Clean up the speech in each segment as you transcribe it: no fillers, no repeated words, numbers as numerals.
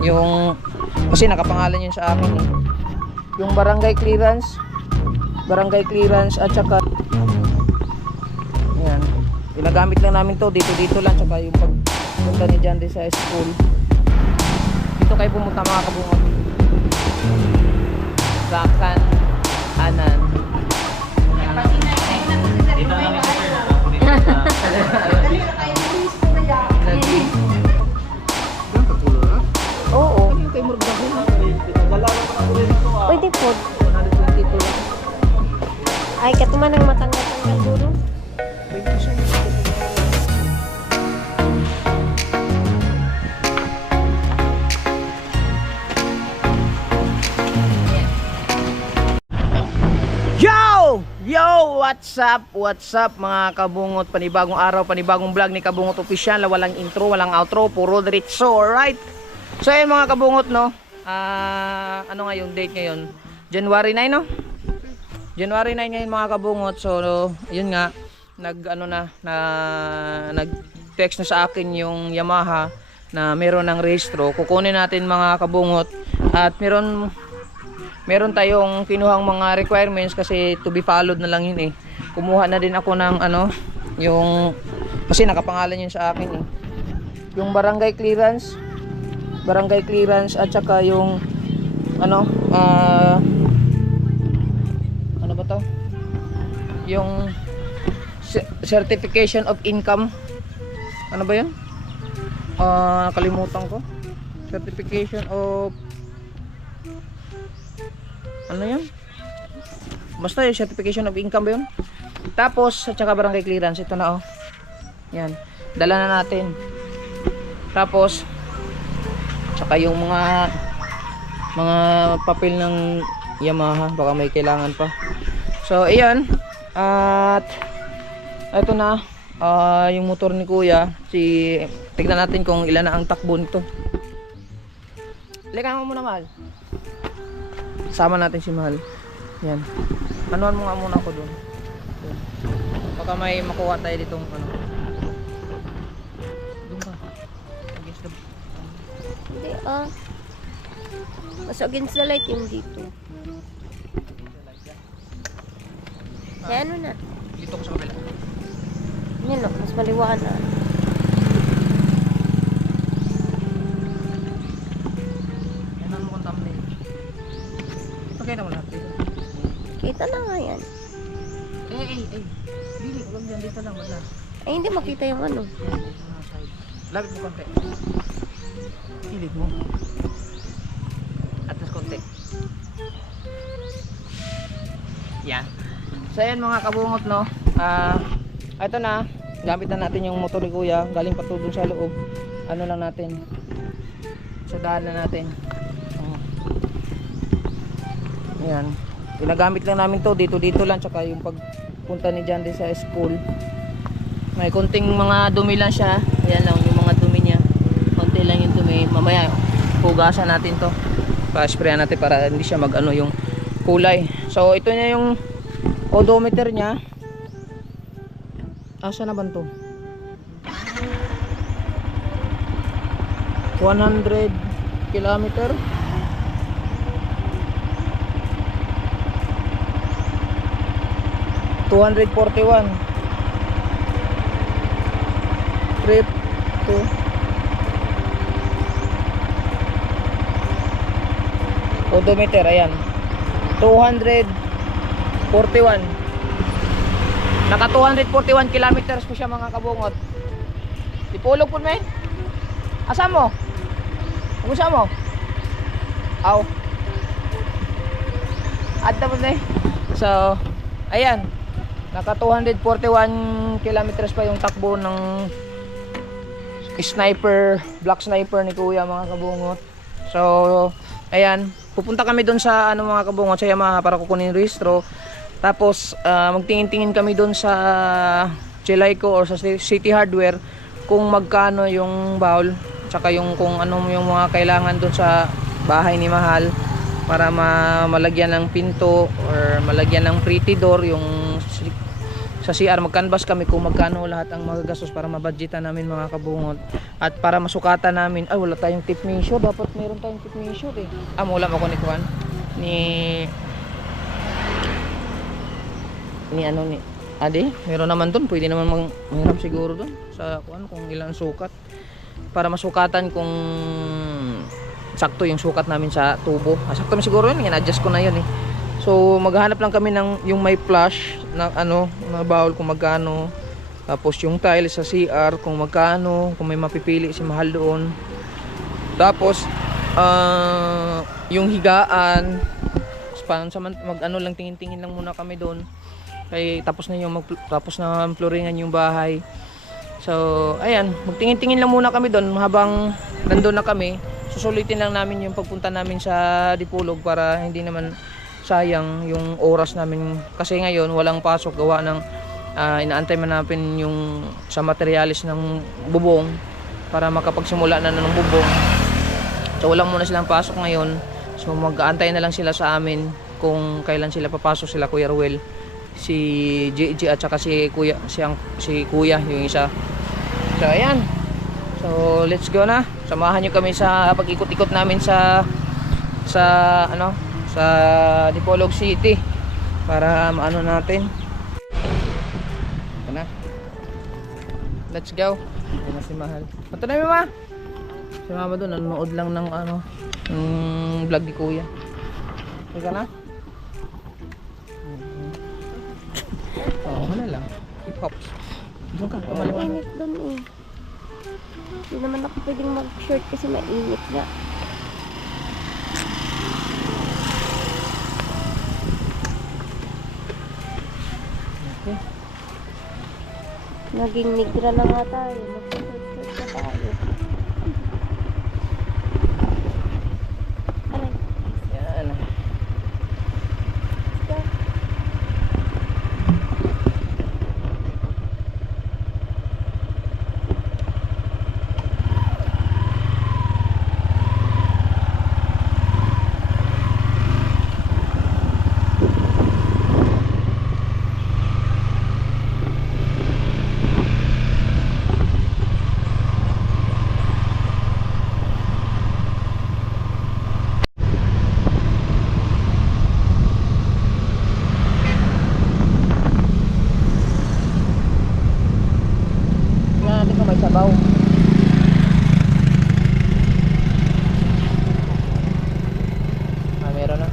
yung kasi nakapangalan yun sa akin eh. Yung barangay clearance at saka yan, ginagamit lang namin to dito lang, saka yung pagpunta ni John sa school dito kayo pumunta mga kabungot sa Anan. Dito lang ito sir na oo. Pwede po. Ay, katuman ang matanggal-tanggal duro. Yo! What's up mga kabungot? Panibagong araw, panibagong vlog ni Kabungot Official. Walang intro, walang outro, puro diretso. Alright? So ayun mga kabungot, no? Ano nga yung date ngayon? January 9, no? January 9 ngayon mga kabungot. So yun nga, nag-text na sa akin yung Yamaha na meron ng rehistro. Kukunin natin mga kabungot. At meron tayong kinuhang mga requirements kasi to be followed na lang yun eh. Kumuha na din ako ng yung kasi nakapangalan yun sa akin eh. Yung barangay clearance at saka yung ano ba to? Yung certification of income. Ano ba yun? Nakalimutan ko. Certification of ano yan? Basta yung certification of income ba yun? Tapos, at saka barangay clearance. Ito na oh. Yan. Dala na natin. Tapos, saka yung mga papel ng Yamaha. Baka may kailangan pa. So, ayan. At, ito na. Yung motor ni Kuya. Tignan natin kung ilan na ang takbo nito. Likan mo muna, mahal. Sama natin si Mahal. Yan. Anuan mo nga muna ako doon. Baka may makuha tayo ditong ano. Doon ka. Against the... Hindi mas against the light yung dito. Kaya ano na? Dito ko sa kabila. Yan o, mas maliwaan na. Yan mo kung thumbnail. Pakita mo lahat dito. Kita na nga yan. Dili, huwag dyan. Dito lang, wala. Ay, hindi makita yung ano. Yan, dito na side. Lapit mo konti. Pilit mo. Atas konti. Yan. So yan mga kabungot, no. Ito na. Gamit na natin yung motor ni Kuya. Galing patulong sa loob. Ano lang natin. Sadahan na natin. Yan. Ginagamit lang namin to dito lang, tsaka yung pagpunta ni John sa school. May konting mga dumi lang siya. Ayan lang yung mga dumi niya. Konti lang yung dumi. Mamaya hugasan natin to. Pa-sprayan natin para hindi siya mag-ano yung kulay. So ito na yung odometer niya. Asa na ba to? 100 kilometer. 241 trip to odometer. Ayan, 241. Naka 241 kilometers po siya mga kabungot. Ipulog po men. Asa mo? Kumusta mo? Aw. Adta po na eh. So ayan, naka 241 kilometers pa yung takbo ng sniper, black sniper ni Kuya mga kabungot. So ayan, pupunta kami doon sa mga kabungot, sa Yamaha para kukunin yung rehistro. Tapos magtingin-tingin kami doon sa Chilaico or sa City Hardware kung magkano yung bawl, tsaka yung kung ano yung mga kailangan doon sa bahay ni Mahal para malagyan ng pinto or malagyan ng pretty door, yung sa CR, mag-canvas kami kung magkano lahat ang magagastos para mabudgetan namin mga kabungot. At para masukatan namin, ay wala tayong tip measure, dapat meron tayong tip measure eh. Ulam ako ni Juan, ni ano ni Ade, meron naman doon, pwede naman manghiram siguro doon sa Juan kung ilang sukat. Para masukatan kung sakto yung sukat namin sa tubo. Sakto na siguro yun, in-adjust ko na yun eh. So maghahanap lang kami ng yung may flush na na bawal kung magkano. Tapos yung tile sa CR kung magkano, kung may mapipili si mahal doon. Tapos yung higaan, lang tingin-tingin lang muna kami doon. Kaya tapos na ang flooringan yung bahay. So ayan, magtingin-tingin lang muna kami doon habang nandoon na kami. Susulitin lang namin yung pagpunta namin sa Dipolog para hindi naman sayang yung oras namin kasi ngayon walang pasok gawa ng inaantay man natin yung sa materialis ng bubong para makapagsimula na ng bubong. So walang muna silang pasok ngayon, so mag-aantay na lang sila sa amin kung kailan sila papasok, sila Kuya Ruel, si Gigi at saka si Kuya yung isa. So ayan, so let's go na, samahan nyo kami sa pag-ikot-ikot namin sa Dipolog City para maano natin. Ito na, let's go. Ito na si Mahal. Ito na Mama, si Mama doon nanonood lang ng vlog ni Kuya. Ika na. Wala lang, hip-hop. Doon ka, pamaliwan. Mainit doon eh. Hindi naman ako pwedeng mag-short kasi mainit na. Okay. Naging nigra na nga tayo. Mag-short na tayo. Aray. Yan. Natin kung may sabaw. Meron na.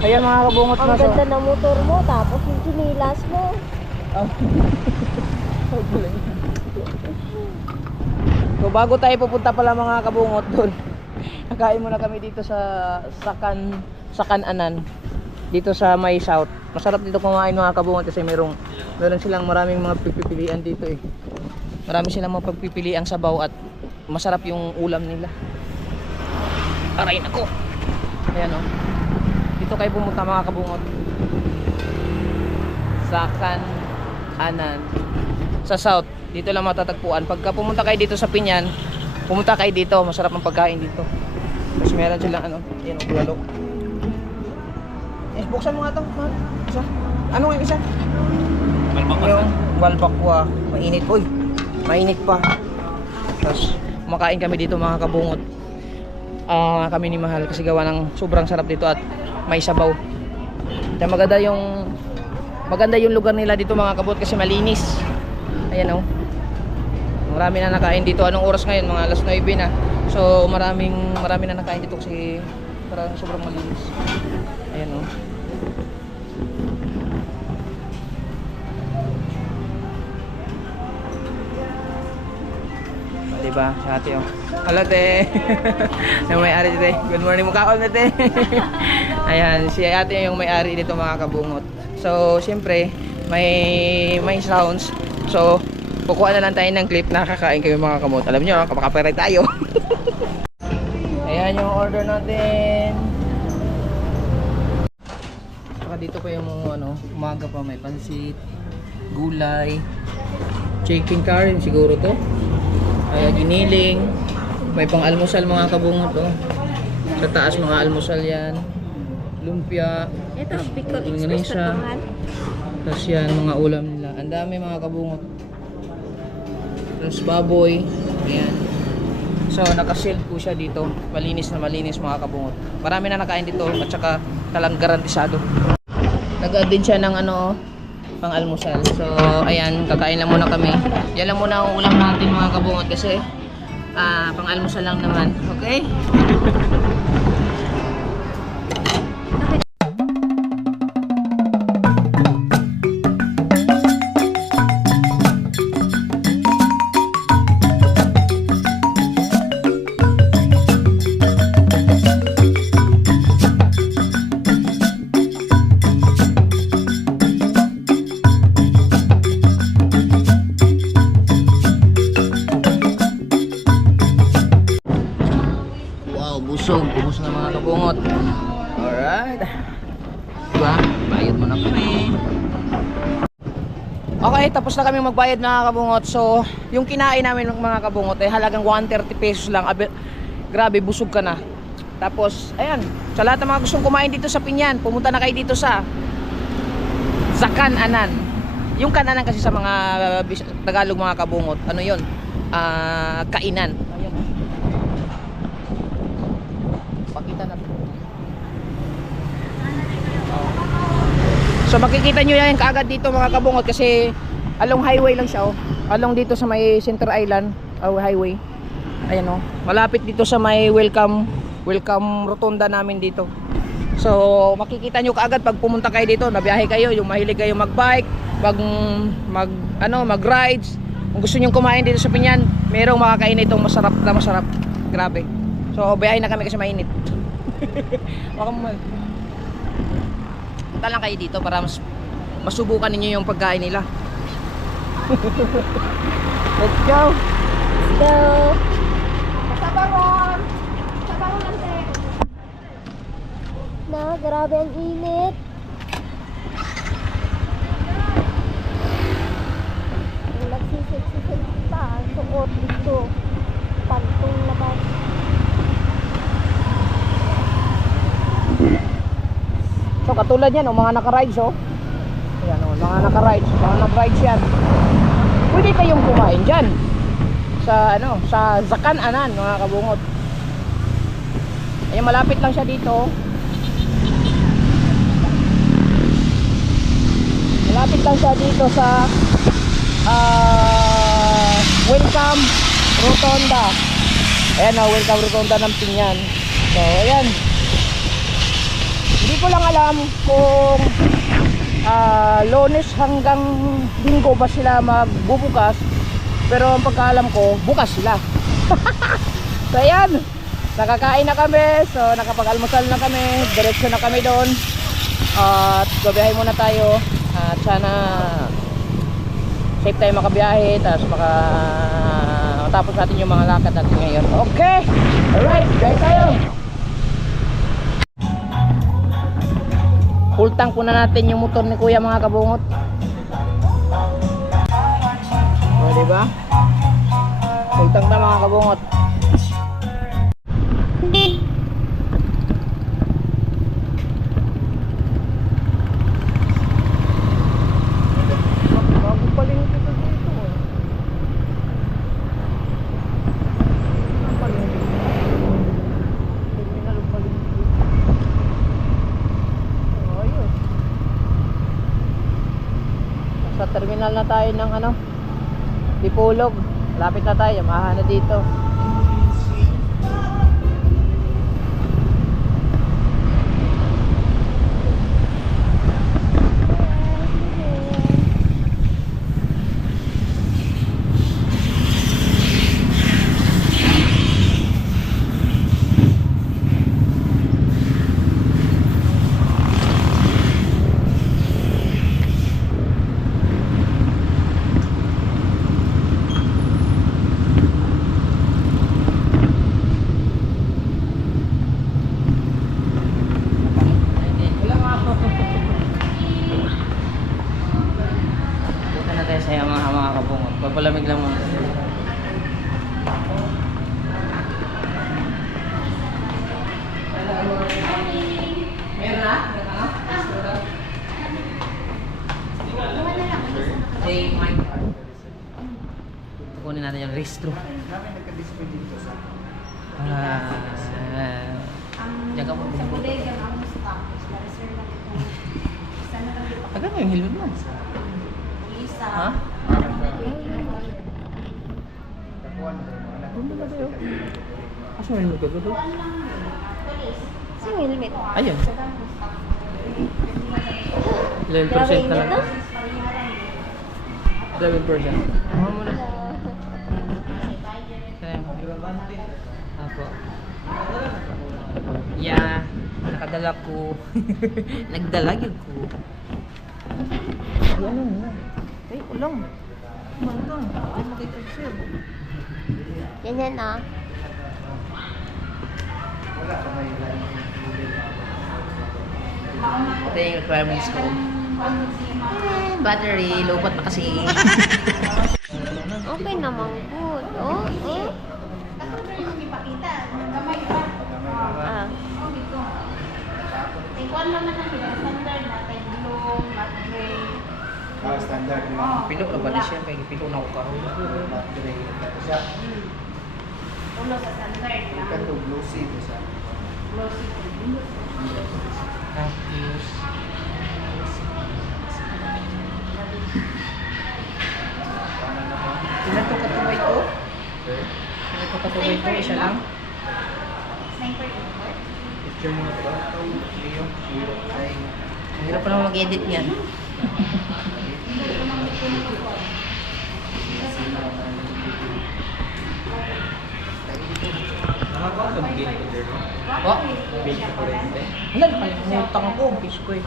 Ayan mga kabungot Ang na ganda ng motor mo, tapos yung sinilas mo. So bago tayo pupunta pala mga kabungot doon, nakain muna kami dito sa Sakananan, dito sa May South. Masarap dito kumain mga kabungot kasi meron silang maraming mga pagpipilian dito eh. Marami silang mga pagpipiliang sabaw at masarap yung ulam nila. Aray nako. Ayan oh. Dito kayo pumunta mga kabungot. Sakananan sa South. Dito lang matatagpuan. Pagka pumunta kayo dito sa Pinyan, pumunta kayo dito. Masarap ang pagkain dito. Kasi meron silang yan o, bulalo. Buksan mo nga ito. Isa. Ano yung isa? Yung walpakwa. Mainit. Uy, mainit pa. Tapos kumakain kami dito mga kabungot. Kami ni Mahal kasi gawa ng sobrang sarap dito at may sabaw. Kaya maganda yung lugar nila dito mga kabungot kasi malinis. Ayan o. Marami na nakain dito. Anong oras ngayon? Mga alas 9 na. So marami na nakain dito kasi parang sobrang malinis. Ayan o. Diba? Sa ate o. Hello te. Yung may-ari dito. Good morning mo kaon na te. Ayan. Si ate yung may-ari dito mga kabungot. So siyempre may sounds. So kukuha na lang tayo ng clip na kakain kami mga kamot. Alam nyo, kapakaperay tayo. Ayan yung order natin. Saka dito pa yung umaga pa may pansit, gulay, chicken curry siguro to. giniling. May pang almusal mga kabungot oh. Sa taas mga almusal yan. Lumpia. Ito, Bicol Express Longganisa. na pangan. Tapos yan, mga ulam nila. Ang dami mga kabungot. Tapos baboy. Ayan. So, nakasealed po siya dito. Malinis na malinis mga kabungot. Marami na nakain dito at saka talang garantisado. Nag-add din siya ng ano, pang almusal. So, ayan, kakain lang muna kami. Yan lang muna ang ulam natin mga kabungot kasi pang almusal lang naman. Okay? Busog na mga kabungot. Alright. Diba? Bayad mo na kami. Okay, tapos na kami magbayad mga kabungot. So, yung kinain namin ng mga kabungot ay halagang 130 pesos lang. Grabe, busog ka na. Tapos, ayan, sa lahat ng mga gustong kumain dito sa Pinyan, pumunta na kayo dito sa Zakan Anan. Yung kananan kasi sa mga Tagalog mga kabungot, ano yun? Kainan. Ayan. Pakita na po. So makikita nyo yan kaagad dito mga kabungot kasi along highway lang siya oh. Along dito sa may Center Island highway. Ayan oh. Malapit dito sa may welcome rotunda namin dito. So makikita nyo kaagad pag pumunta kayo dito, nabiyahe kayo, yung mahilig kayo magbike, mag-rides. Kung gusto nyo kumain dito sa Pinyan, merong makakain itong masarap na masarap. Grabe. So, biyahe na kami kasi mainit. Baka mo. Punta lang kayo dito para masubukan ninyo yung pagkain nila. Let's go! Let's go! Sabaron! Sabaron lang, te. Na, grabe ang init. Nagsisig-sisig pa. Ang suot dito. Pantong naman. So, katulad yan, mga naka-rides, oh. Ayan, oh, mga naka-rides. Mga nag-rides yan. Pwede kayong kumain dyan. Sa Zakan Anan, mga kabungot. Ayan, malapit lang siya dito. Malapit lang siya dito sa Welcome Rotonda. Ayan o, Welcome Rotonda ng Pinyan. So, ayan. Hindi ko lang alam kung Lunes hanggang Linggo ba sila magbubukas. Pero ang pagkaalam ko, bukas sila. So, ayan. Nakakain na kami. So, nakapag-almusal na kami. Diretso na kami doon. At gabiyahe muna tayo. At sana safe tayo makabiyahe, tapos matapos natin yung mga lakad natin ngayon. Okay! Alright, biyahe tayo! Full tank po na natin yung motor ni Kuya mga kabungot. O, diba? Full tank na mga kabungot. Sa terminal na tayo ng Dipolog. Lapit na tayo, Yamaha na dito. Papalamig lang mga. natin yung registro. Namin nagka-display dito sa Diyan ka mo. Sa bodega, ang stock. Reserve na ito. Sana kami pa. Agad mo yung helmet mo. Isa. Ha? kakuan mo mga anak. Bumila tayo. Asa mo yung helmet ko doon? Sino yung helmet? Ayun. 11% Grabe, na lang. ingat, 11%. Ano mo na? Ako. Yeah, nakadala ko. Nagdala yun ko. Ay, ano na? Ay, ulang. Manta. Ay, makikag-sir. Ganyan ah. Wala pa may line. Ito yung requirements ko. Battery, lobat pa kasi. Okay naman, good. Oh, oh. Ipakita. Gamay pa. Ah. Ikuan naman ang standard natin. Blue, matte gray. Standard yung Pilo na ba siya? Kaya pilo na ako karoon. matte gray. Isa, Ulo sa standard na. kanto blue sea isa. Glossy. Tapos, ilan to katubay ko? Ilan to katubay ko? Isa lang? Sniper import. Picture mo na ito. Leo. Ay, Ang hirap pa naman mag-edit niyan. Po? Wala, nakalimutan ako. Fish ko eh.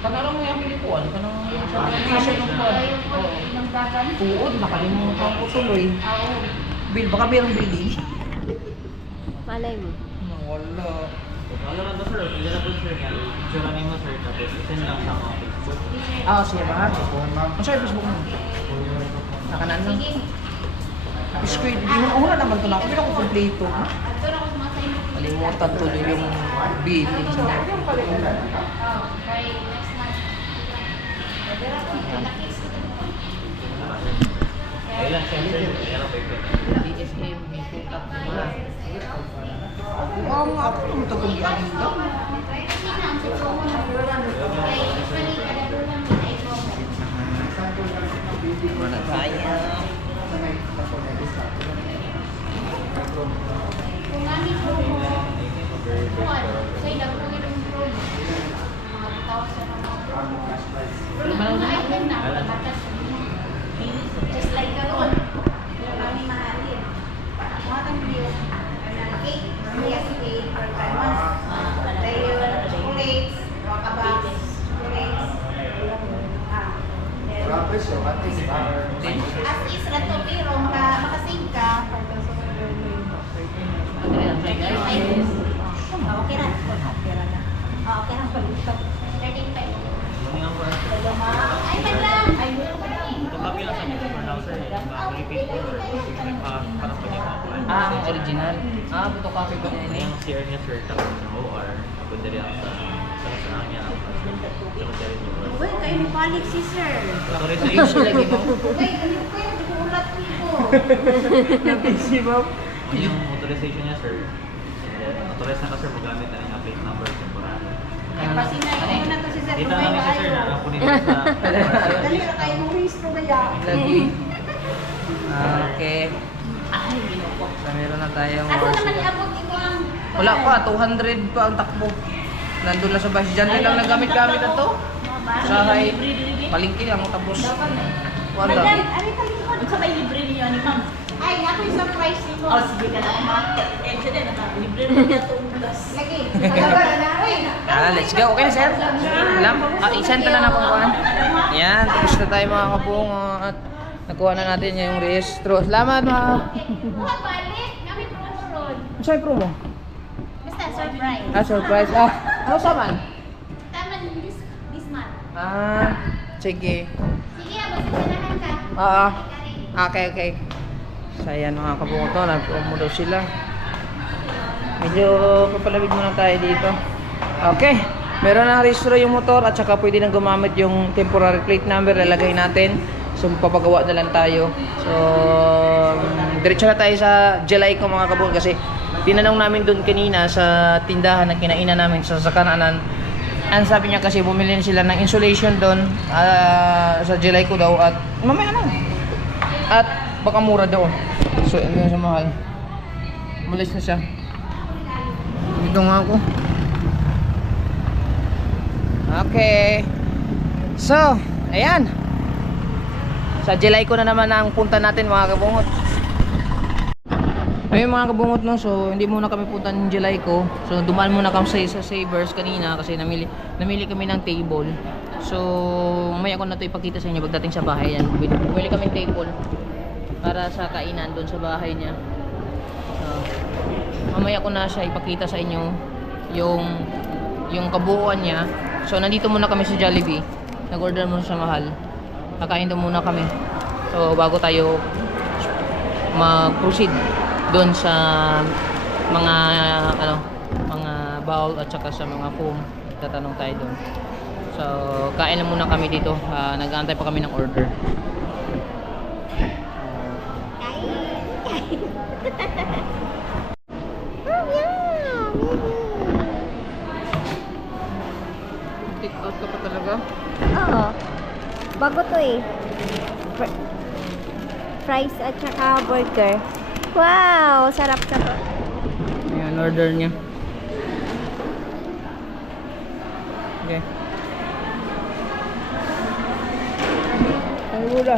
Kanarang mo yung pilikuan. Kanarang mo yung sa application ng pod. Oo. Yung gagan. Tuod, nakalimutan ko tuloy. Oo. Bill, baka mayroong building. Malay mo. Wala. Ano lang to sir, hindi na po sir yan. Tsura niyo mo sir, tapos send lang sa mga Facebook. Ah, siya ba? Ang sa Facebook mo. Nakanan lang. Sige. Fish ko, yung una naman ito na ako. Pero ako kompleto. Ito na ako sumasayang. Kalimutan tuloy yung building sa mga. Oh, by next month. Pero ako, nakis ko. Ayun lang sir, sir. Ayun lang po yung DSM, may contact naman. Oo nga, ako naman ito kung giagila. Mana tayo? Just like karon. Kami mahalin. Mga tambiyo. Cake, yes, cake, or kamas. Tayo, chocolates, wakabas, chocolates. wala presyo. At least, As is ra to, pero makasave ka. Okay na. Okay na. Okay na. 35. Ano nga po? Ay, man lang. Ay, meron pa rin. Ito copy lang sa inyo for now sir. Repeat po sir. Parang po niya mga po. Ah, ang original. Ah, buto copy ko din eh. Yung CR niya sir, tapos ng OR. Tapos dali ako sa nasahan niya. Tapos dali niyo. Uy, kayo ni Palik si sir. Issue lagi mo. Uy, ganito ko yung ulat ko. Busy mo. Yung authorization niya sir. Authorized na ka sir, magamit na yung plate number temporary. Pasinayin mo na to si sir. Dito lang siya sir, ako nito sa Dali na kayo mo registro ba yan? Lagi. Okay. So, meron na tayong Ako horse. naman iabot ito ang... Wala pa, 200 pa ang takbo. Nandun lang sa bus. Diyan rin lang nagamit-gamit na to. Sa hay, palingki lang tapos. Wala. Madam, ano yung talikod? Sa may libre niyo ni ma'am. Ay, ako yung surprise ni mo. Oh, sige ka na ma. Eh, siya din, libre na niya itong gas. Lagi. Pagkabala na. Uy, Let's go. Okay na, sir? Alam? I-send na lang akong kuhan. Yan, tapos na tayo mga kabungo at nakuha na natin yung rehistro. Salamat mga... buhat balik. Kami promo ron. Saan yung promo? Basta surprise. Ah, surprise. Ah, ano saman? Tama this month. Ah, sige. Sige, magsasanahan ka. Ah, okay. So, ayan mga kabungo to. Nag-promo daw sila. Medyo papalawig muna tayo dito. Okay. Meron na rehistro yung motor at saka pwede nang gumamit yung temporary plate number. Lalagay natin So papagawa na lang tayo. So diretso na tayo sa Jelay ko mga kabukod kasi tinanong namin doon kanina sa tindahan na kinainan namin sa Kanaanan. Ang sabi niya kasi bumili sila ng insulation doon sa Jelay ko daw at mamaya na. At baka mura daw. So ano sa mahal. Malis na siya. Dito nga ako. Okay. So, ayan. Sa Jelay ko na naman ang punta natin mga kabungot. Ayun mga kabungot no. So, hindi muna kami punta ng Jelay ko. So, dumaan muna kami sa Savers kanina kasi namili kami ng table. So, mamaya ko na ito ipakita sa inyo pagdating sa bahay yan. Bumili kami ng table para sa kainan doon sa bahay niya. So, mamaya ko na siya ipakita sa inyo yung kabuuan niya. So, nandito muna kami sa Jollibee. Nag-order muna sa mahal. Kakain doon muna kami. So, bago tayo mag-proceed doon sa mga bowl at saka sa mga foam. Tatanong tayo doon. So, kain na muna kami dito. Nag-aantay pa kami ng order. Take out ka pa talaga? Oo. Bago to eh. Fries at saka burger. Wow! Sarap sa to. Ayan, order niya. Okay. Ang gula.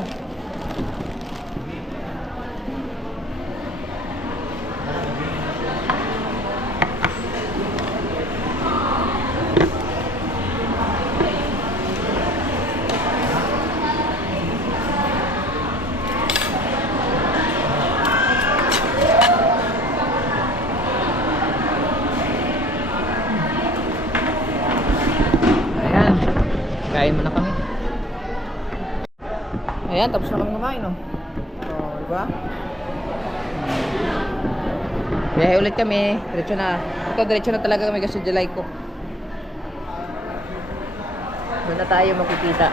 Kain muna kami. Ayan, tapos na kami kumain, no? So, diba? Biyahe ulit kami. Diretso na. Ito, diretso na talaga kami kasi Jelay ko. Doon na tayo makikita.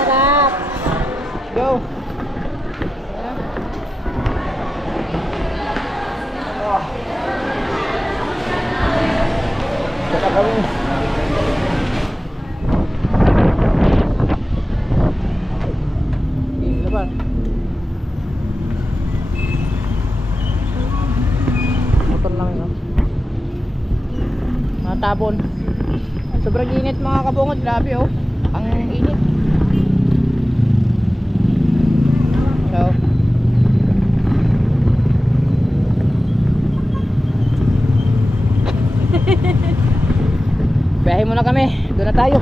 Sarap! Go! Motor lang yun. Tabon. Sobrang init mga kabungod, grabe oh. Ang init. So, biyahe muna kami. Doon na tayo.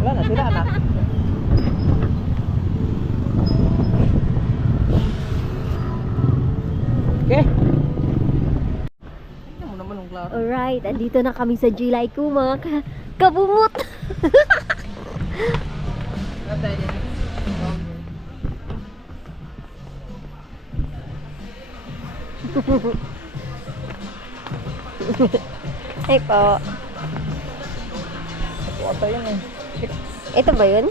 Wala na, sila na. Okay. Tingnan mo naman ang klaro. Alright, andito na kami sa Jelay ko mga kabungot. Ay po. Ito yun eh. Ito ba yun?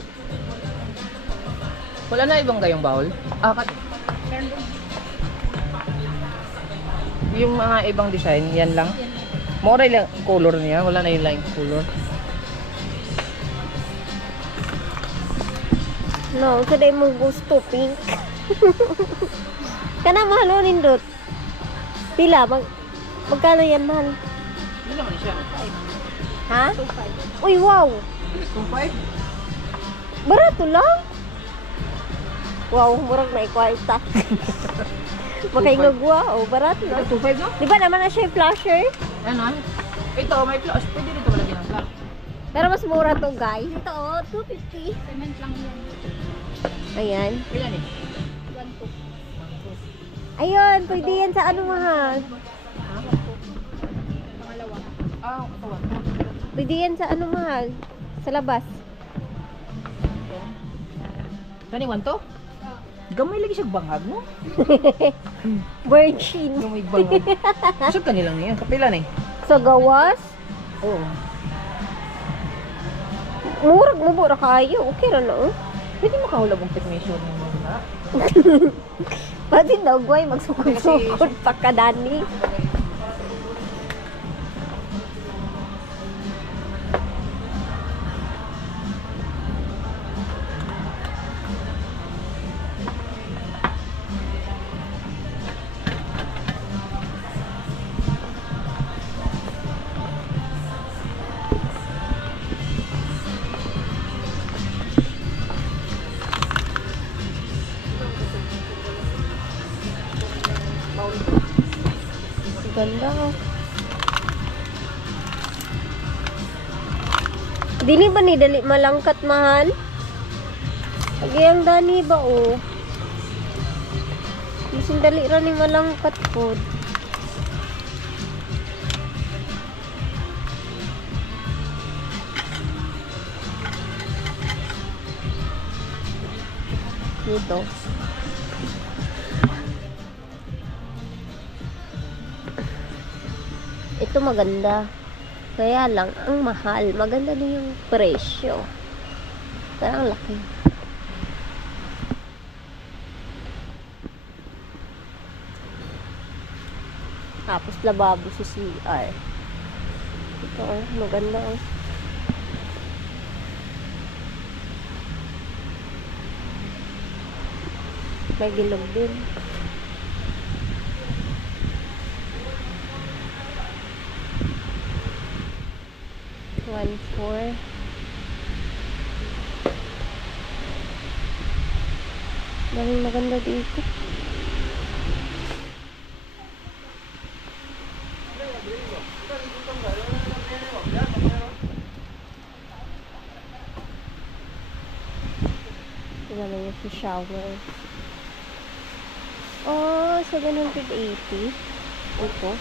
Wala na ibang gayong bawol? Yung mga ibang design, yan lang. Mura lang color niya, wala na yung line color. No, kada mo gusto pink. Kana mahal nindot. Pila magkano yan mahal? Hindi naman siya. Ha? Uy, wow. 2.5? Barato lang. Wow, murag na ikwarta. Makaingagwa, oh, barato lang. 2.5 no? Di ba naman na siya yung flasher? Ano? Ito, may flash. Pwede dito malagyan ng flash. Pero mas mura to, guys. Ito, oh, 250. Cement lang yan. Ayan. Ilan eh? 1-2. Ayun, pwede yan sa ano mahal. Pangalawa. Katawan. Pwede yan sa ano mahal. Sa labas. Saan yung 1 to? Gamay lagi siya bangag mo. Virgin. Gamay bangag. Saan kanilang niya? Kapila na eh. Sa gawas, Oo. murag mo bura kayo. Okay ra na oh. Pwede makahulab ang technician mo na. Pati daw guay magsukod-sukod pa ka Dani. Ganda oh. Dili ba ni dali malangkat mahal? Lagi ang Dani ba oh? Bisin dali ra ni malangkat po. Dito. Ito maganda. Kaya lang, ang mahal. Maganda din yung presyo. Kaya ang laki. Tapos lababo sa CR. Ito oh, maganda oh. May gilog din. One, four. Daming maganda dito. Tingnan mo yung shower. Oh, 780. Ito.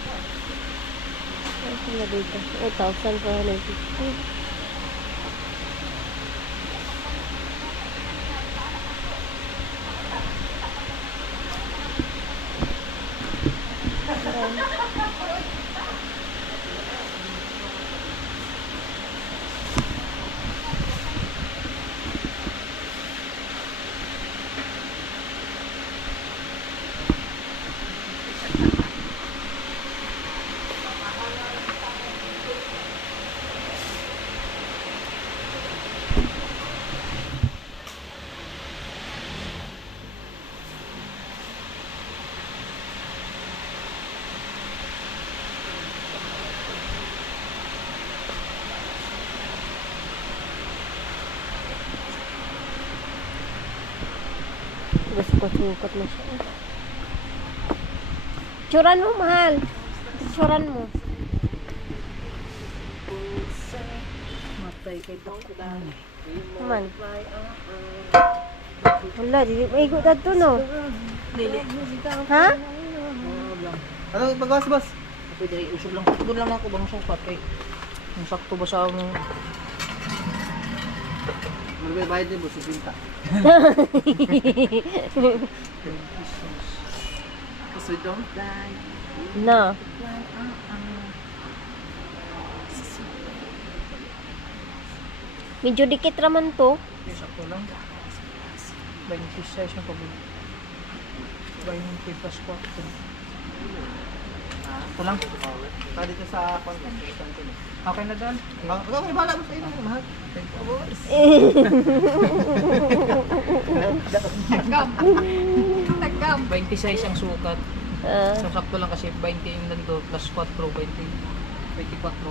Ito na dito. 8,450. Sukot na siya. Tsuran mo, mahal. Tsuran mo. Matay kay Bakdan. Naman. Wala, di maigo na ito, no? Ha? Ano, bagas, bas? Pwede, usog lang. Doon lang ako bang sukat kay. Yung sakto ba sa among... Ano ba yung bayad din, boss? Pinta. Kasi don't die. Na. Medyo dikit raman to. Okay, sakto lang. 26 yung pabili. 20 plus 4. Ito lang. Pwede ka sa kwan. Okay na dyan. Okay, bahala mo sa inyo. Mahal. Tagam. 26 ang sukat. Ah, So, sakto lang kasi 20 yung nando plus 4, 24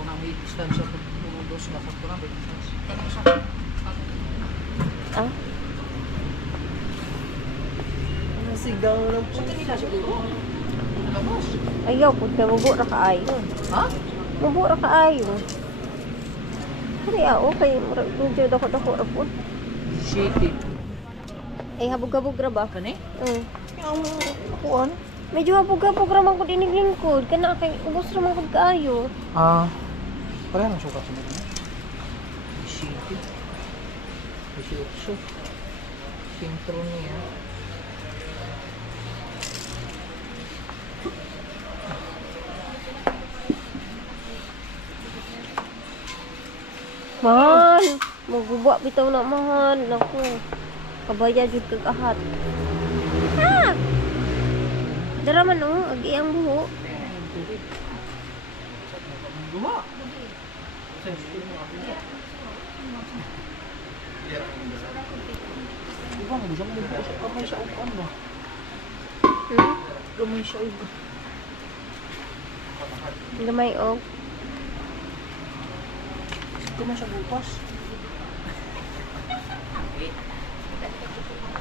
na may distance sa dos na sakto lang 26. ah. Sigaw lang po. Sa kanila siguro. Ano boss? Ayaw, kung mabura ka ayo. Ha? Mabura ka ayo. Kaya okay, medyo dako-dako ra po. Shitty. Ay, habog-habog ra ba? Kani? Mm. Ako ano? Medyo habog-habog ra man ko dinig lingkod. Kana kay ubos ra man ko kaayo. Ah. Pareha ng sukat sa mga. Shitty. 18. Sintro niya. Mahal. Maguba bitaw na mahal. Naku. Kabaya jud kag ahat. Ah! Dara man agi ang buho. Diba, gusto mo nito sa kamay sa upuan mo. Hmm? Gamay siya iba. Gamay og. Gamay siya butas.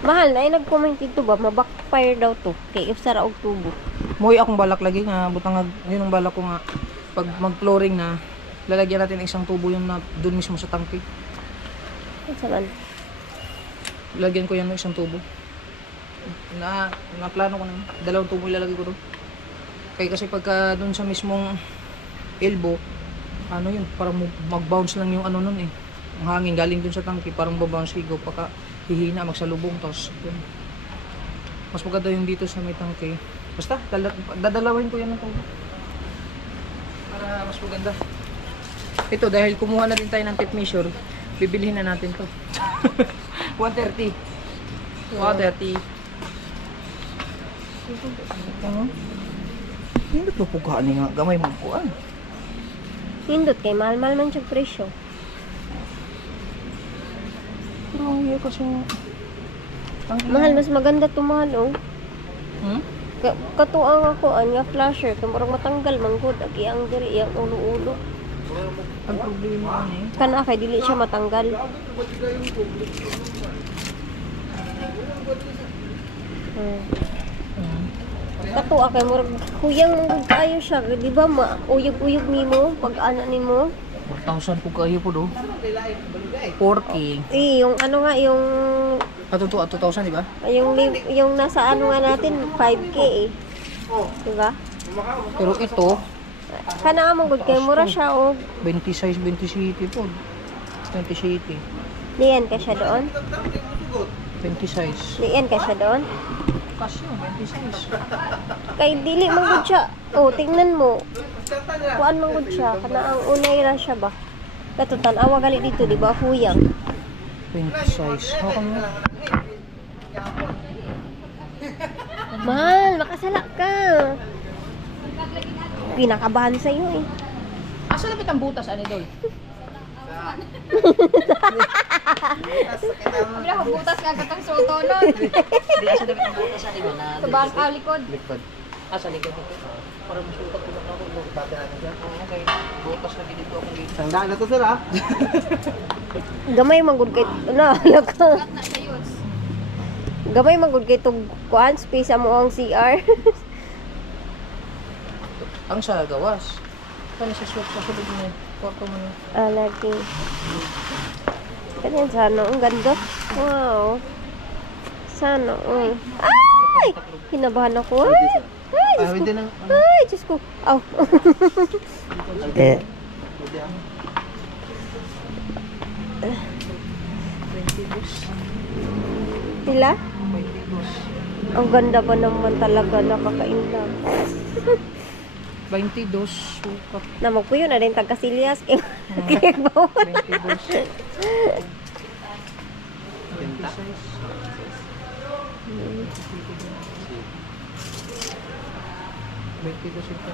Mahal na nag-comment dito ba mabackfire daw to kay if sara og tubo. Moy akong balak lagi nga butang yun ang balak ko nga pag mag-flooring na lalagyan natin ng isang tubo yung na doon mismo sa tangke. Unsa man? Lagyan ko yan ng isang tubo. Plano ko na yun. 2 tubo ilalagay ko doon. Kaya kasi pagka doon sa mismong elbow, ano yun, parang mag-bounce lang yung ano nun eh. Ang hangin galing doon sa tangke, parang babounce higo, pagka hihina, magsalubong, tapos yun. Mas maganda yung dito sa may tangke. Basta, dadalawin ko yan ng tubo. Para mas maganda. Ito, dahil kumuha na din tayo ng tape measure, bibilihin na natin to. 130. 130. Hindi po pugaan nga. Gamay mo pugaan. Hindot kay mahal-mahal man siya presyo. Pero iya kasi... Mahal, mas maganda to mahal oh. Hmm? Katuang ako nga flasher, kay murag matanggal man gud agi ang diri ang ulo-ulo. Ang problema ano eh. Kana kay dili siya matanggal. Katuwa kay murag huyang man gud kayo siya, di ba uyog-uyog nimo pag ana nimo. 4,000 po kayo po do. 4K. Yung ano nga yung Ato 2,000 di ba? yung nasa ano nga natin 5K eh. Di ba? Pero ito, Kana nga gud kay mura siya og 26, 27 po. 27. diyan ka siya doon. 26. Diyan ka siya doon. Kasyo, 26. Kay dili man gud siya. Oh, tingnan mo. Kuan man gud siya, kana ang unay ra siya ba. Katutan awa gali dito, di ba? Huyang. 26. How come yun? Mahal, makasala ka. Pinakabahan sa iyo eh. Asa lapit ang butas, ani doy? Bila ko butas ka katang soto nun. Di asa lapit ang butas, ani ba? Sa bang likod. Asa likod dito. Para masukat ko na ako. Okay, butas lagi dito ako dito. Tandaan na to sir ha. Gamay man gud kay ano ka. Kat na siya yun. Gamay man gud kay tug kuan space mo ang CR. Ang sa gawas. Kani sa swap sa sulod niya. Kwarto mo niya. Lagi. Kanyan sana ang ganda. Wow. Sana Ay! Kinabahan ako. Ay, Diyos ko. Hindi na. Ay, Diyos ko. Aw. Eh. 22. Sila? 22. Ang ganda pa naman talaga, nakakainlove. 22. Sukat. Na magpuyo na rin tagkasilyas. Kaya bawal. 22. 22 ito.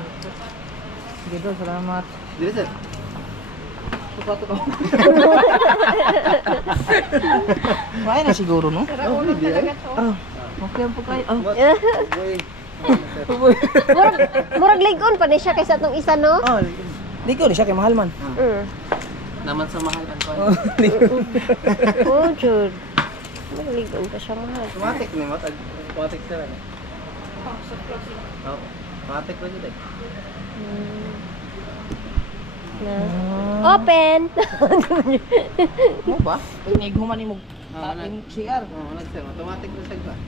Sige daw, salamat. Dili sir. Sukat ito. Kaya na siguro, no? Oh, hindi eh. Ah, okay po kayo. Ah. Boy. Murag ligon pa na siya kaysa itong isa, no? Ah, di ko, di siya kay mahal man. Naman sa mahal ang kon. Oh, Jude. Murag ligon pa siya, mahal. Automatic ni mo. Automatic sir. Oh, automatic pa dito. Na. Open! Mo ba? Pag naighuman ni mo ating CR. Oh, sir. Automatic na sir ba?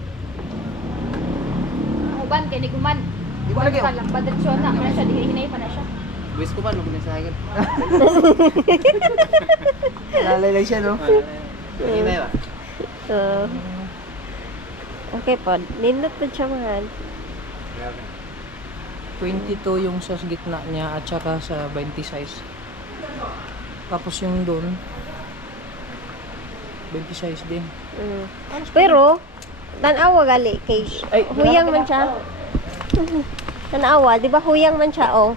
Uban kay ni guman. Di ba lagi? Lang padiretsyon na kana siya dihinay pa na siya. Wish ko man mo sa hagin. Lalay siya, no? Hinay ba? Okay po. Nindot pa siya, mahal. 22 yung sa gitna niya at saka sa 26. Tapos yung doon, 26 din. Mm. Pero, tanawa gali kay Ay, huyang man siya. Tanawa, di ba huyang man siya, oh.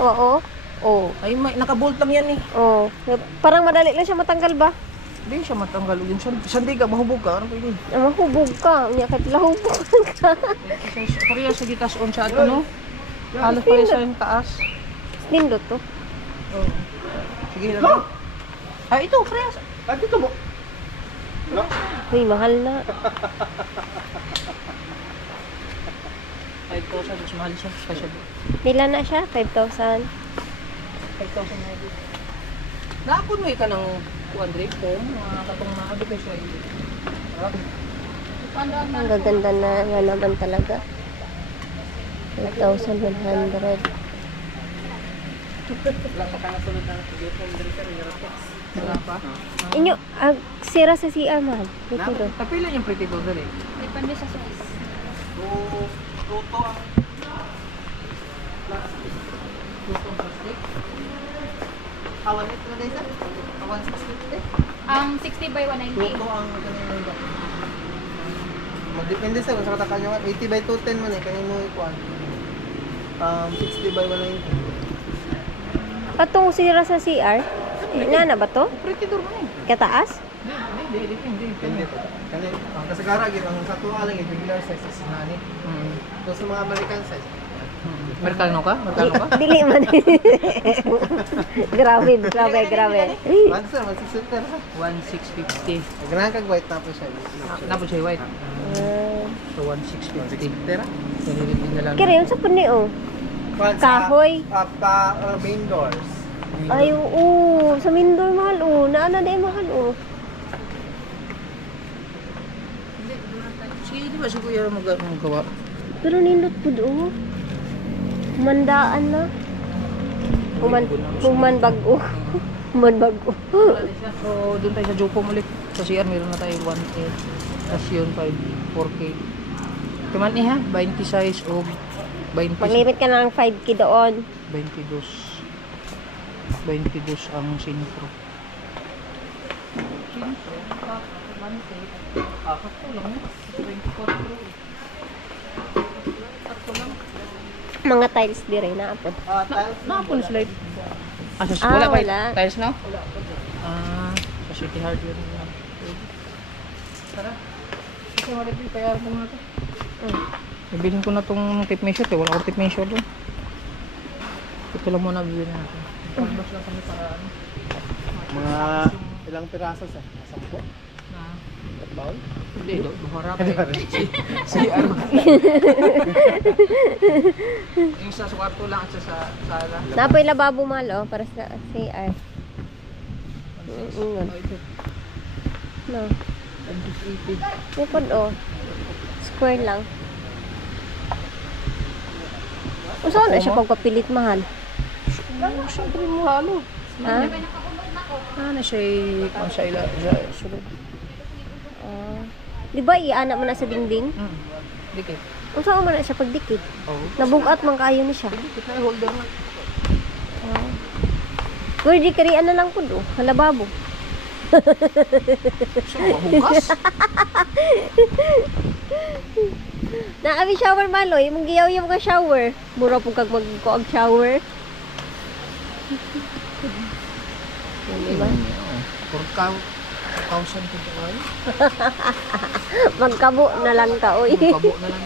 Oo. Oh. Ay, nakabolt lang yan eh. Oh. Parang madali lang siya matanggal ba? Hindi siya matanggal. Yung sandi ka, mahubog ka. Ano pwede? Mahubog ka. Unya kahit lahubog ka. Korea sa gitas on sa ato, no? Halos pa rin sa yung taas. Nindot to. Oo. Sige lang. Ah, ito, Korea. Ah, dito mo. No? Uy, mahal na. 5,000, mas mahal siya. Special. Pila na siya? 5,000. 5,000 na ito. Nakapon mo ka ng 200 po. Mga katong mga ano kayo siya. Ang gaganda na nga naman talaga. 5,100. Wala pa. Inyo, sira sa CR man. Dito do. Tapilan yung pretty burger eh. Depende sa size. Luto ang... Luto ang plastic. Awan ito na dahil awan 650. Ang 60 by 190. Luto ang kanina ba? Magdepende sa kung sa katakan nyo. 80 by 210 man eh. Kanina mo ikuan. 60 by 190. Atong sira sa CR? Nga na ba to? Pretty door mo eh. Kataas? Hindi. Depende po. Ang kasagara, ang sa tuwa lang yung regular size is nani. So sa mga American size. Merkano ka? Merkano ka? Dili man. Grabe. Ano sir, 160 na sa? 1,650. Ganahan kag white tapos siya. Napos siya white. So 1,650. Tera? Nililibig na lang. Kaya yun sa puni oh. Kahoy. Main doors. Ay, oo. Sa Mindor mahal oh. Naana na mahal oh. Sige, di ba si Kuya magawa? Pero nindot po oh. Mandaan na. Human bago. Human bago. So doon tayo sa Jopom ulit. Sa CR meron na tayo 1,8. Tapos yun 4K. Kuman ha? 20 size o 20. Pag-limit ka na ng 5K doon. 22 ang Sinpro. Sinpro? Apat ko lang. 24 Mga tiles di rin naapod. Nakapon slide. Ah, Ah, wala ba? wala. Tiles na? Ah, sa City Hardware na. Tara. Kasi wala din, payaran ko muna ito. Bibilin ko na itong tape measure. Wala akong tape measure doon. Ito lang muna bibilin natin. Pag-box lang kami para ano. Mga ilang piraso sa? 10? Na, Baul? hindi, buhara kayo. Si ano. Yung sa kwarto lang at sa sala. Napoy lababo mahal oh. Para sa CR. Oh, ito. No. 1,680. Lipod oh. Square lang. O saan na siya pagpapilit mahal? Siyempre mo halo. Ha? Ano siya kung sa ila sulod. Di ba iana mo na sa dingding? Dikit. O saan mo na siya pagdikit? Oo. Nabugat man kayo ni siya. Dikit na holder na. Pwede karian na lang po do. Halababo. Siya mahugas. Naabi shower maloy. Mong giyaw yung mga shower. Mura po kag magkuag shower. Diba? 4,000 ko ba? Magkabo na lang ka, oy. Kabo na lang.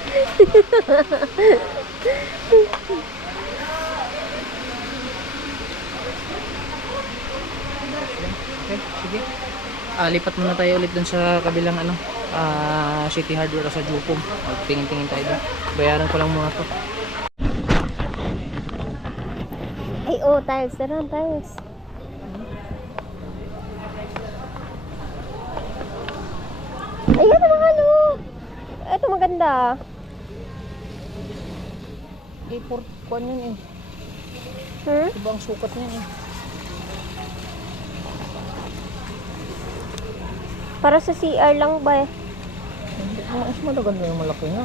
Okay, sige. Lipat muna tayo ulit dun sa kabilang ano, City Hardware o sa Jupom. Tingin-tingin tayo dun. Bayaran ko lang muna to. Ay, oh, tiles. Tara, tiles. Ayan naman ano. Ito maganda. A4 kwan yun eh. Ibang sukat niya eh. Para sa CR lang ba eh? Hindi ko mas maganda yung malaki na.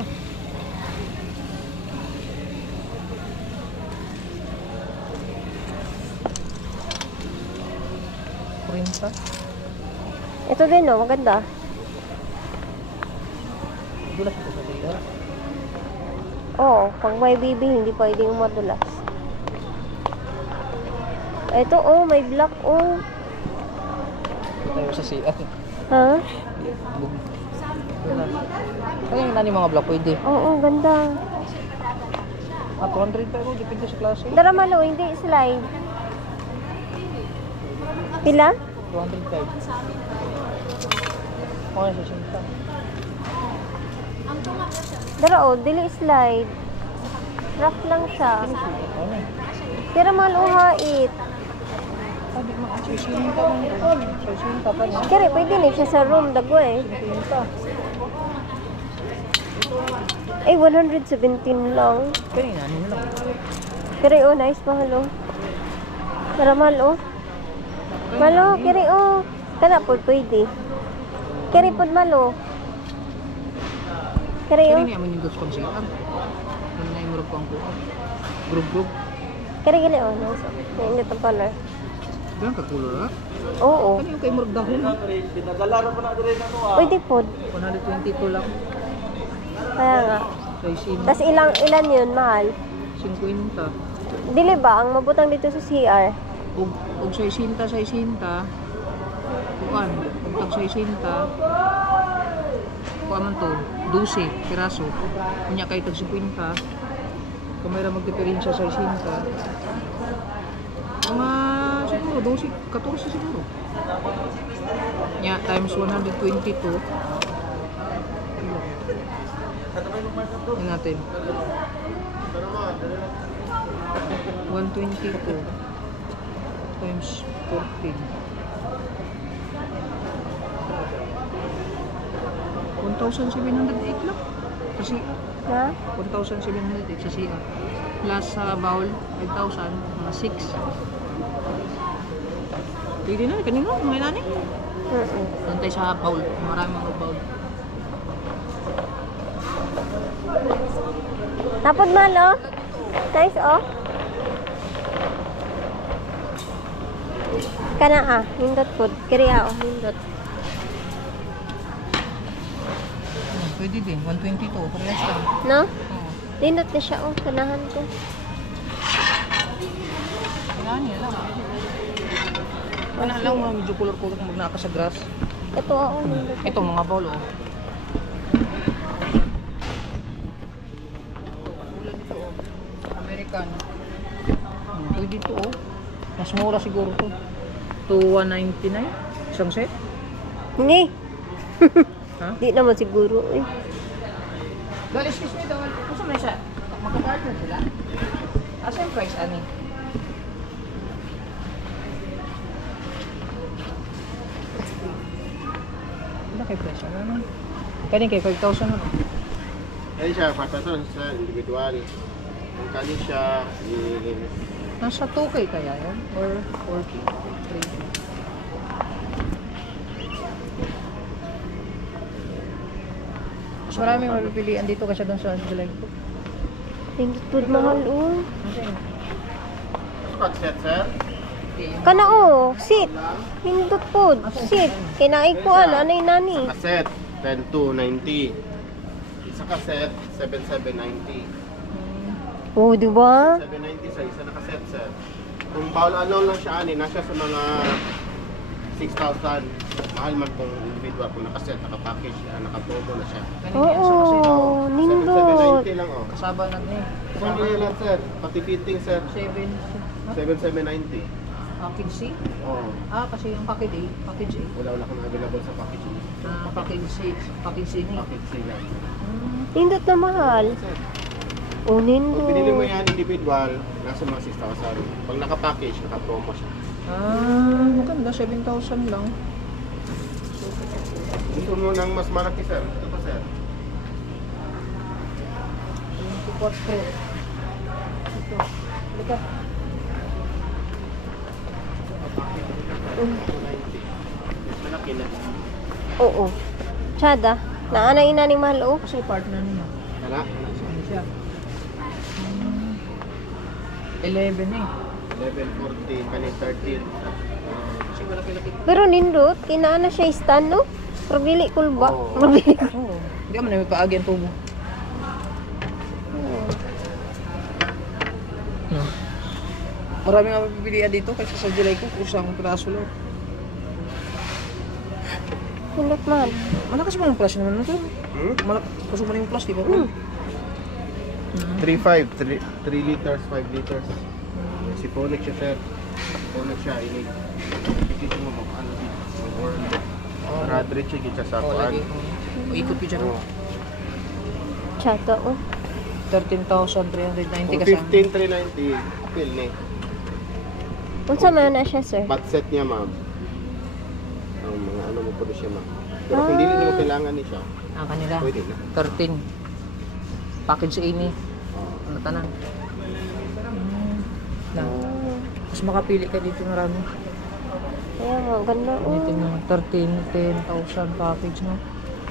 30. Ito din, oh. Maganda. Dulas ito sa CR. Oo, pag may baby, hindi pwedeng madulas. Ito, oh. May black, oh. Tayo sa CR. Ha? Kaya yung nani mga block pwede. Oo, ganda. 200 pa mo, depende sa klase. Dara malo, hindi slide. Pila? 205. Okay, sa sinta. Dara, oh. Dili slide. Rough lang siya. Ano? Pero malo hait. Sabi mo, sa sinta man. Sa sinta pa niya. Kaya pwede na siya sa room. Dago eh. Sinta. Ay, 117 lang. Kaya yung nani mo lang. Kiri, oh. Nice, mahal, oh. Dara, mahal, oh. Malo, kiri, oh. Kana po, pwede. Kiri po, malo. Kiri, Kaya oh. niya man yung dots pang CR. Ano na yung murag pang kuha. Group. Kiri, kiri, oh. Nice, oh. Nainit ang color. Ganun kagulo na. Oo. Ano yung kay murag dahon? Pwede po. 122 lang. Kaya nga. Sa isin. Tapos ilan yun, mahal? 50. Dili ba, ang mabutang dito sa CR? Og sa isinta. Kuan. Pag sa isinta. Kuan man to. 12 piraso. Kunya kay tag 50. Kamera magdiferensya sa isinta. Mga siguro 12, 14 siguro. Nya times 122. Yan natin. 122 times 14. 1,708 lang. Kasi Ha? 1,708 sa CR. Plus sa bowl, 5,000. Mga 6. Pwede na. Kanino? Mga nani? Nantay sa bowl. Marami mga bowl. Tapos mahal, oh. Nice, oh. Kana, ah. Nindot po. Kiri, ah, oh. Nindot. Pwede din. 122. Parehas lang. No? Oo. Nindot na siya, oh. Kanahan ko. Kailangan niya lang. Kailangan lang mga medyo color-color kung magnaka sa grass. Ito, oh. Nindot. Ito mga bowl, oh. Ulan dito, oh. American. Pwede dito, oh. Mas mura siguro to. To 199. Isang set. Hindi. Ha? Di naman siguro, eh. Dahil excuse me daw. Kung saan na siya? Magka-partner sila? Asa yung price, ani? Wala kay price, ano? Kanin kay 5,000 ano? Kali siya, pataton sa individual. Ang kali siya, Nasa 2K kaya yan? Or 4K? 3K? Mas maraming mapipilian dito kasi doon sa July ko. Nindot po, mahal, oh. pag-set, sir. Kana, oh. Sit. Nindot po. Sit. Kinaig ko, anay nani. Kaset, 10,290. Isa kaset, 7,790. Oh, di ba? 790 sa isa na kaset, sir. Kung bowl alone lang siya, nasa sa mga 6,000. Mahal man kung individual, kung nakaset, nakapackage, nakapromo na siya. Oo, nindot. 790 lang, oh. Kasaba na ni. Kung ano lang, sir, pati fitting, sir, 7,790. Package C? Oo. Kasi yung package A, package A. Wala kang available sa package niya. Package C, package C ni. Package sila. Nindot na mahal. Sir, Oh, kung pinili mo nindot. yan individual, nasa mga 6,000. Pag naka-package, naka-promo siya. Maganda, 7,000 lang. Gusto mo ng mas malaki, sir? Ito pa, sir. 24. Ito. Halika. 290. Mas malaki na. Oo. Tsada. Naanay na ni mahal, oh. Kasi partner niya. Hala? Ano siya? 11 eh. 1140, kani 13. malaki-laki. Pero nindot, kinaan na siya stand, no? Pero dili kulba. Pero dili Oo. Hindi man may paagi ang tubo. Marami nga mapipilian dito kaysa sa July ko. Kusang piraso lang. Nindot man. Malakas mo ang plus naman na to. Malakas mo na yung plus, di ba? 3.5, 3 liters, 5 liters. Siponic siya, sir. Siponic siya, inig. Ikito mo ano dito. Or, radrich siya sa Oo, kuan. lagi. O, ikot ko dyan. Oo. Tsata, oh. 13,390 Kung kasama. 15,390, appeal ni. Unsa man na siya, sir? Bat set niya, ma'am. Ang mga ano mo po siya, ma'am. Pero kung dili niyo kailangan ni siya, Ang kanila. pwede na. 13. Package A ni. Ano tanan? Na. Mas makapili ka dito marami. Kaya nga, ganda, Dito oh. na 10,000 package no.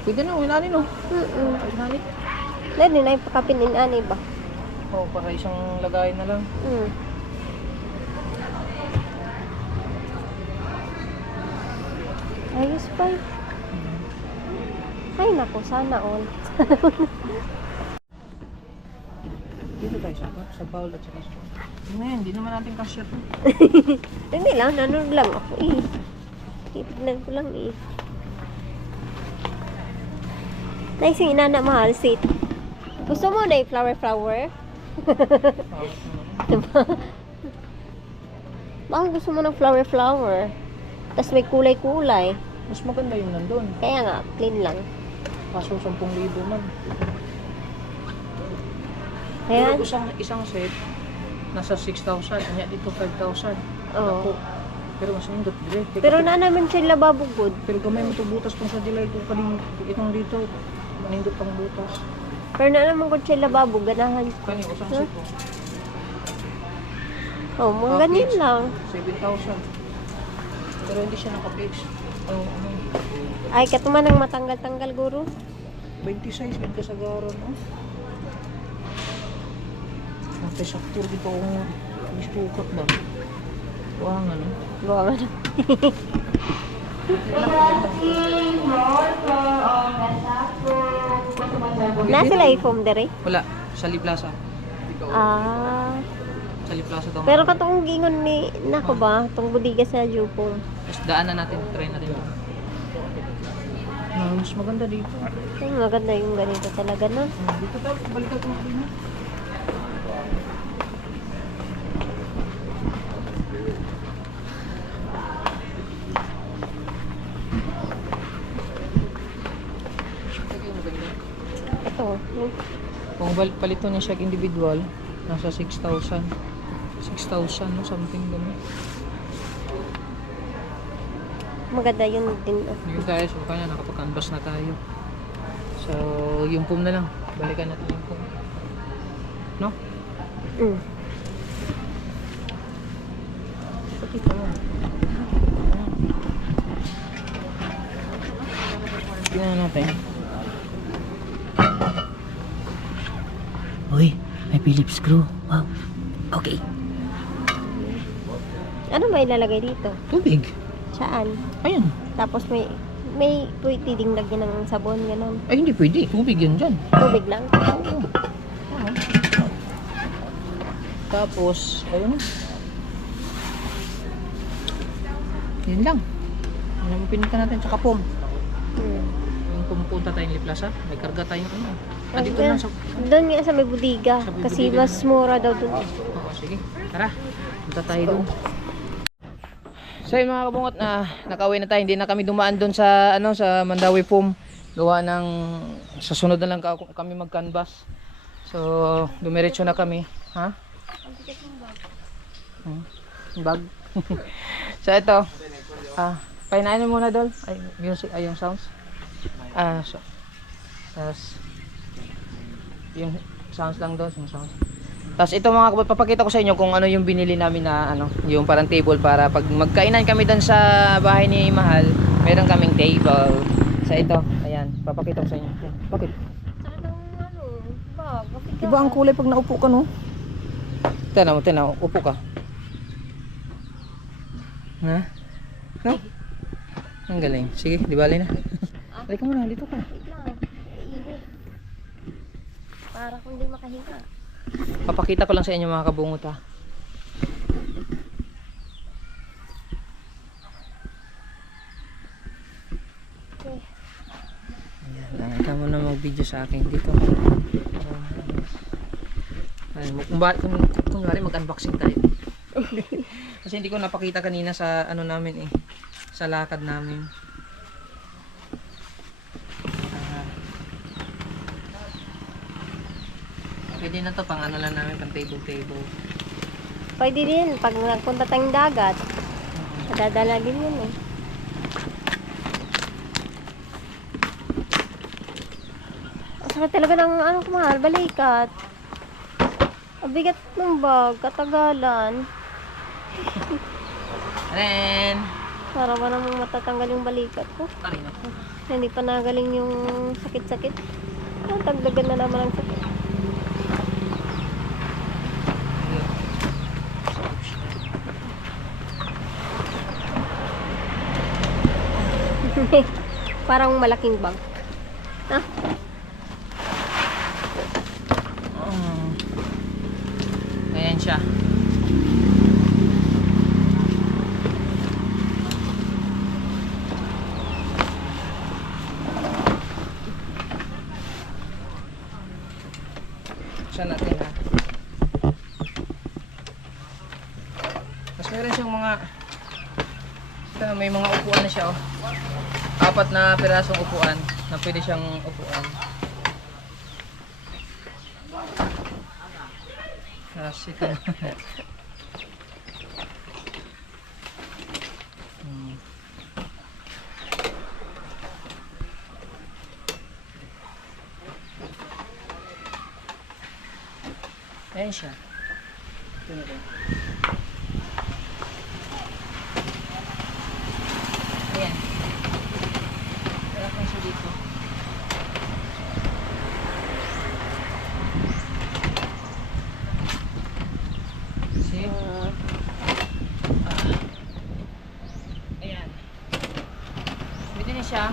Pwede na, wala ni no. Ay, nani. Dahil na ipakapinin ani ba? Oh, para isang lagayan na lang. Ayos pa eh. Ay, naku, sana all. Dito tayo sa bowl at saka sa... Ngayon, hindi naman natin cashier to. Hindi lang, nanood lang ako eh. Titignan ko lang eh. Nice yung inana mahal seat. Gusto mo na flower? Diba? Bakit gusto mo ng flower? Tapos may kulay-kulay. Mas maganda yung nandun. Kaya nga, clean lang. Kaso 10,000 man. Ayan. Pero isang set, nasa 6,000. Kanya dito 5,000. Oo. Pero mas nindot dire. Pero na naman siya lababugod. Pero gamay mo to butas kung sa dilay ko kaling itong dito. Manindot pang butas. Pero na naman kung siya lababo, ganahan. Kani usang set ko. Oh, mga ganyan lang. 7,000. Pero hindi siya naka-fix. Ano? Ay, katuman ng matanggal-tanggal, guru. 26 gid ka sa garon, no? Ang sakto dito kung istukot ba? Wala nga, no? Gawa nga na. Nasa live home dere? Wala. Sali Plaza. Ah. Sali Plaza daw. Pero katong gingon ni nako ba, tong budiga sa Jupong. Mas daanan natin. Try natin. Mas maganda dito. Ay, maganda yung ganito talaga na. Dito tayo. Balikan ko na. Ito. Kung palito niya siya individual, nasa 6,000. 6,000 no, something ganun. Maganda yun din. Yun tayo, so kanya nakapag-canvas na tayo. So, yung foam na lang. Balikan natin yung foam. No? Pakita mo. Tingnan natin. Uy, may Phillips screw. Wow. Okay. Ano ba ilalagay dito? Tubig. Saan? Ayun. Tapos may pwede ding lagyan ng sabon, gano'n. Ay, hindi pwede. Tubig yan dyan. Tubig lang. Oo. Tapos, ayun. Yun lang. Ano mo pinunta natin? Tsaka pom. Yung pumupunta tayong Liplaza. May karga tayong ano. Dito lang sa... Doon nga sa may budiga. Sa may Kasi budiga mas mura daw doon. Oo, sige. Tara. Punta tayo doon. So yun mga kabungot na nakauwi na tayo. Hindi na kami dumaan doon sa ano sa Mandawi Foam. Gawa ng sa sunod na lang kami mag-canvas. So dumiretso na kami. Ha? Bag. So ito. Painainin muna doon. Ay, music, ay yung sounds. So. Tas yung sounds lang doon, yung sounds. Tapos ito mga kabut, papakita ko sa inyo kung ano yung binili namin na ano, yung parang table para pag magkainan kami doon sa bahay ni Mahal, meron kaming table. Sa ito, ayan, papakita ko sa inyo. Bakit? Iba ang kulay pag naupo ka, no? Tena mo, upo ka. Ha? No? Ang galing. Sige, di bali na. Halika muna, dito ka. Wait lang. Iinit. Para kung di makahinga. Papakita ko lang sa inyo mga kabungot ha. Okay. Ayan, ikaw mo na mag-video sa akin dito. Ay, kung wari mag-unboxing tayo. Kasi hindi ko napakita kanina sa ano namin eh. Sa lakad namin. Pwede na to pang ano lang namin, pang table. Pwede din. Pag nagpunta tayong dagat, madadala din yun eh. Ang sakit talaga ng ano kumahal, balikat. Ang bigat ng bag, katagalan. Ren! Para ba namang matatanggal yung balikat ko? Ay, naku. Hindi pa nagaling yung sakit-sakit. Tagdagan na naman ang sakit. Parang malaking bag. Ha? Ayan siya. Buksan natin ha. Mas meron siyang mga ito, may mga upuan na siya oh. 4 na pirasong upuan na pwede siyang upuan. Tapos ito. Ayan siya. Ito na rin. Ayan. Wala kang siya dito. See? Ayan. Pwede na siya.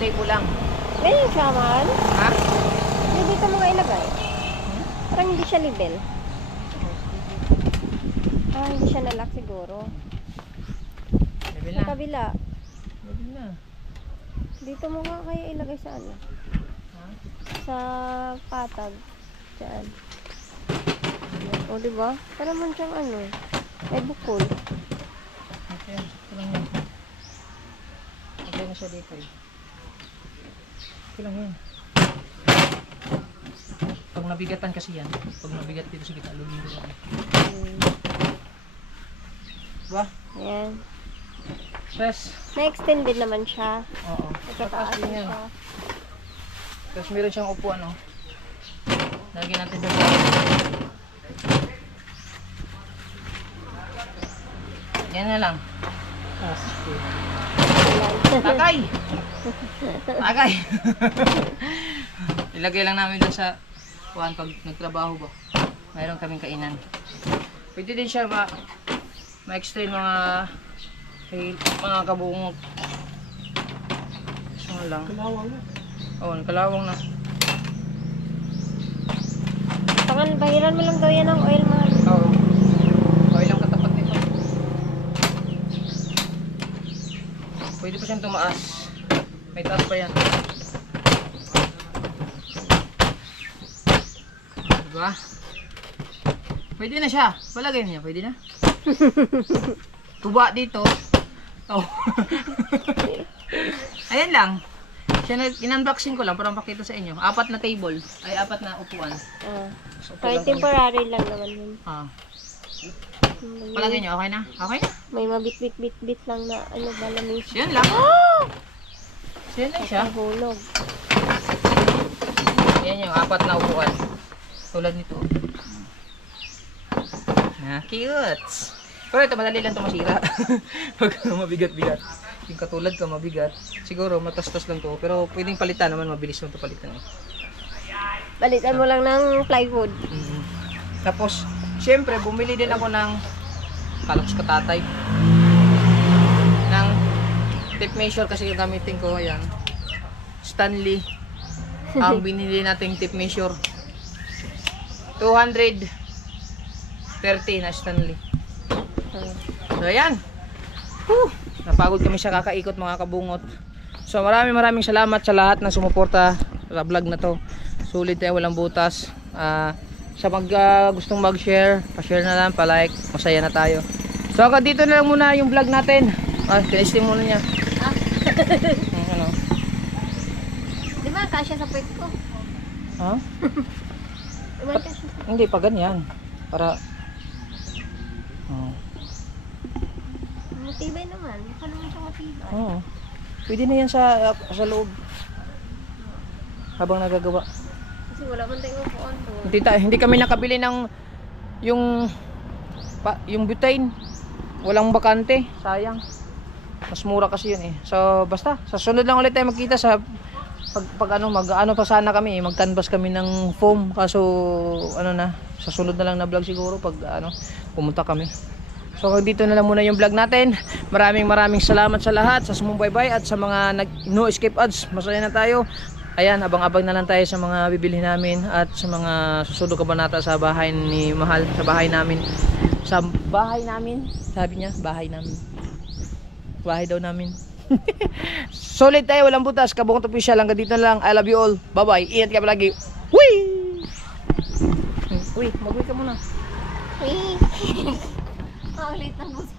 Table lang. Ganyan siya, man. Ha? Hindi dito mga ilagay. Parang hindi siya level. Hindi siya nalock siguro. Level Sa na. kabila. Level na. Dito mo nga kaya ilagay sa ano? Ha? Sa patag. Diyan. O, diba? Para man siyang ano. May bukol. Okay. Ito lang yan. Okay na siya dito eh. Okay lang yan. Pag nabigatan kasi yan. Pag nabigat dito sa kita, lumino lang. Diba? Ayan. Stress. Na-extend din naman siya. Oo. Nagkataas din din yan. siya. Tapos meron siyang upuan oh. Lagyan natin sa yan na lang. Takay! Takay! Ilagay lang namin doon sa kuhan pag nagtrabaho ba. Mayroon kaming kainan. Pwede din siya ma-extend mga kabungot. Ano lang. Kalawang na. Oo, kalawang na. Tangan, bahiran mo lang daw yan ng oil, mahal. Oo. Okay lang katapat nito. Pwede pa siyang tumaas. May taas pa yan. Diba? Pwede na siya. Palagay niya. Pwede na. Tuba dito. Oh. Ayan lang. In-unboxing ko lang para makita sa inyo. 4 na table. Ay, 4 na upuan. So, Kahit temporary lang naman yun. Palagay niyo. Okay na? Okay na. May mabit-bit-bit lang na ano ba lamis. Yan lang. Yan lang siya. Hulog. Yan yung 4 na upuan. Tulad nito. Cute! Pero ito, madali lang ito masira. Pag mabigat-bigat. Yung katulad ko, mabigat. Siguro, matastos lang to. Pero pwedeng palitan naman, mabilis lang ito palitan. Balitan mo lang ng plywood. Tapos, syempre, bumili din ako ng kalaps katatay. Ng tape measure kasi gagamitin ko. Ayan. Stanley. Ang binili nating tape measure. 230 na Stanley. So ayan. Napagod kami sa kakaikot mga kabungot. So maraming salamat sa lahat na sumuporta sa vlog na to. Sulit tayo, walang butas. Sa gustong mag-share, pa-share na lang, pa-like, masaya na tayo. So hanggang dito na lang muna yung vlog natin. Tinesting muna niya. Ano? Di ba kasya sa puwet ko? Ha? Di ba kasya sa... Hindi pa ganyan. Para Matibay naman. Mukha naman siya matibay. Oo. Pwede na yan sa loob. Habang nagagawa. Kasi wala man tayong upuan doon. Hindi kami nakabili ng yung butane. Walang bakante. Sayang. Mas mura kasi yun eh. So basta, sa sunod lang ulit tayo magkita sa mag-ano pa sana kami, mag-canvas kami ng foam. Kaso ano na, sa sunod na lang na vlog siguro pag pumunta kami. So dito na lang muna yung vlog natin. Maraming salamat sa lahat, sa sumubaybay at sa mga no escape ads. Masaya na tayo. Ayan, abang-abang na lang tayo sa mga bibili namin at sa mga susunod kabanata sa bahay ni Mahal, sa bahay namin. Sa bahay namin, sabi niya, bahay namin. Bahay daw namin. Solid tayo, walang butas. Kabungot official, hanggang dito na lang. I love you all. Bye-bye. Ingat ka palagi. Whee! Uy, mag-uwi ka muna. Uy! Paulit na busi.